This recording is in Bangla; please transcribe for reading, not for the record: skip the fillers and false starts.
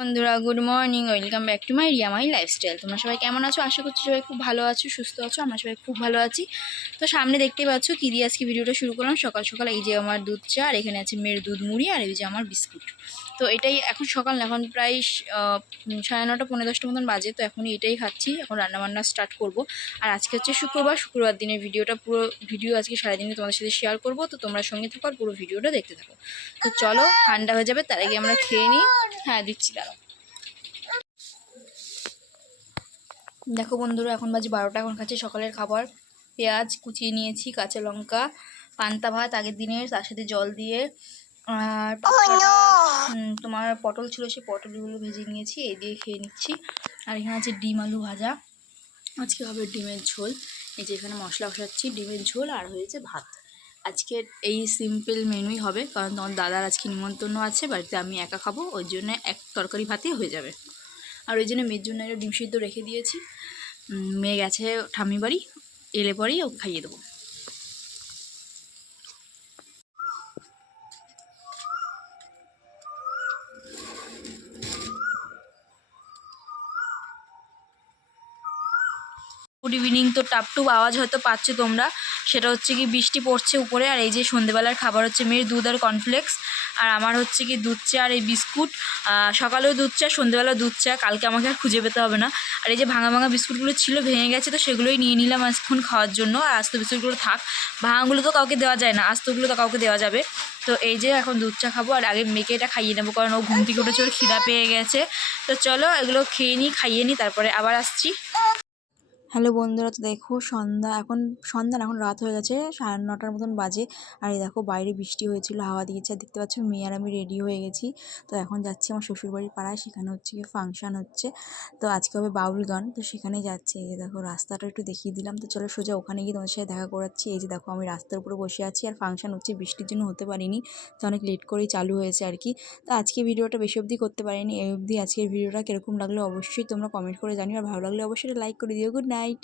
বন্ধুরা, good morning. Welcome back to my রিয়ামাই লাইফস্টাইল। তোমরা সবাই কেমন আছো? আশা করছি সবাই খুব ভালো আছো, সুস্থ আছো। আমরা সবাই খুব ভালো আছি। তো সামনে দেখতেই পাচ্ছ কি দিয়ে আজকে ভিডিওটা শুরু করলাম। সকাল সকাল এই যে আমার দুধ চা, আর এখানে আছে মেয়ের দুধ মুড়ি, আর এই যে আমার বিস্কুট। তো এটাই এখন সকাল না, এখন প্রায় 9:30 পৌনে 10টা মতন বাজে। তো এখনই এটাই খাচ্ছি, এখন রান্নাবান্না স্টার্ট করব। আর আজকে হচ্ছে শুক্রবার দিনের ভিডিওটা, পুরো ভিডিও আজকে সারাদিনে তোমাদের সাথে শেয়ার করবো। তো তোমরা সঙ্গে থাকো আর পুরো ভিডিওটা দেখতে থাকো। তো চলো, ঠান্ডা হয়ে যাবে, তার আগে আমরা খেয়ে নিই। হ্যাঁ, দিচ্ছি, দাঁড়াও। দেখো বন্ধুরা, এখন বাজে 12টা। এখন খাচ্ছি সকালের খাবার। পেঁয়াজ কুচিয়ে নিয়েছি, কাঁচা লঙ্কা, পান্তা ভাত আগের দিনের, তার সাথে জল দিয়ে। আর তোমার পটল ছিল, সেই পটলগুলো ভেজে নিয়েছি, এই দিয়ে খেয়ে নিচ্ছি। আর এখানে আছে ডিম আলু ভাজা, আজকে হবে ডিমের ঝোল। এই যে এখানে মশলা কষাচ্ছি, ডিমের ঝোল আর হয়েছে ভাত। আজকের এই সিম্পল মেনুই হবে, কারণ তোমার দাদার আজকে নিমন্ত্রণ আছে বাড়িতে, আমি একা খাবো, ওই জন্য এক তরকারি ভাতেই হয়ে যাবে। আর ওই জন্য মেয়ের জন্য ডিম সিদ্ধ রেখে দিয়েছি। মেয়ে গেছে ঠাম্মি বাড়ি, এলে পরেই ওকে খাইয়ে দেবো। Good evening. তো টাপটুপ আওয়াজ হয়তো পাচ্ছ তোমরা, সেটা হচ্ছে কি বৃষ্টি পড়ছে উপরে। আর এই যে সন্ধেবেলার খাবার হচ্ছে মেয়ের দুধ আর কর্নফ্লেক্স, আর আমার হচ্ছে কি দুধ চা আর এই বিস্কুট। সকালেও দুধ চা, সন্ধেবেলাও দুধ চা, কালকে আমাকে আর খুঁজে পেতে হবে না। আর এই যে ভাঙা ভাঙা বিস্কুটগুলো ছিল, ভেঙে গেছে, তো সেগুলোই নিয়ে নিলাম এখন খাওয়ার জন্য। আর আস্ত বিস্কুটগুলো থাক, ভাঙাগুলো তো কাউকে দেওয়া যায় না, আস্তগুলো তো কাউকে দেওয়া যাবে। তো এই যে এখন দুধ চা খাবো, আর আগে মেয়েকে এটা খাইয়ে নেবো, কারণ ও ঘুম থেকে উঠেছে, ওর খিদা পেয়ে গেছে। তো চলো এগুলো খেয়ে নিই, খাইয়ে নিই, তারপরে আবার আসছি। হ্যালো বন্ধুরা, তো দেখো সন্ধ্যা এখন রাত হয়ে গেছে, 9:30 মতন বাজে। আর এই দেখো বাইরে বৃষ্টি হয়েছিল, হাওয়া দিয়েছে। দেখতে পাচ্ছ মেয়ে আর আমি রেডি হয়ে গেছি। তো এখন যাচ্ছি আমার শ্বশুরবাড়ির পাড়ায়, সেখানে হচ্ছে কি ফাংশান হচ্ছে। তো আজকে হবে বাউল গান, তো সেখানে যাচ্ছে। এই যে দেখো রাস্তাটা একটু দেখিয়ে দিলাম। তো চলো সোজা ওখানে গিয়ে তোমাদের সাথে দেখা করাচ্ছি। এই যে দেখো আমি রাস্তার উপরে বসে আছি, আর ফাংশান হচ্ছে, বৃষ্টির জন্য হতে পারিনি, তো অনেক লেট করেই চালু হয়েছে আর কি। তো আজকে ভিডিওটা বেশি অবধি করতে পারিনি, এই অবধি। আজকের ভিডিওটা কীরকম লাগলো অবশ্যই তোমরা কমেন্ট করে জানিও, আর ভালো লাগলে অবশ্যই লাইক করে দিও। Good night.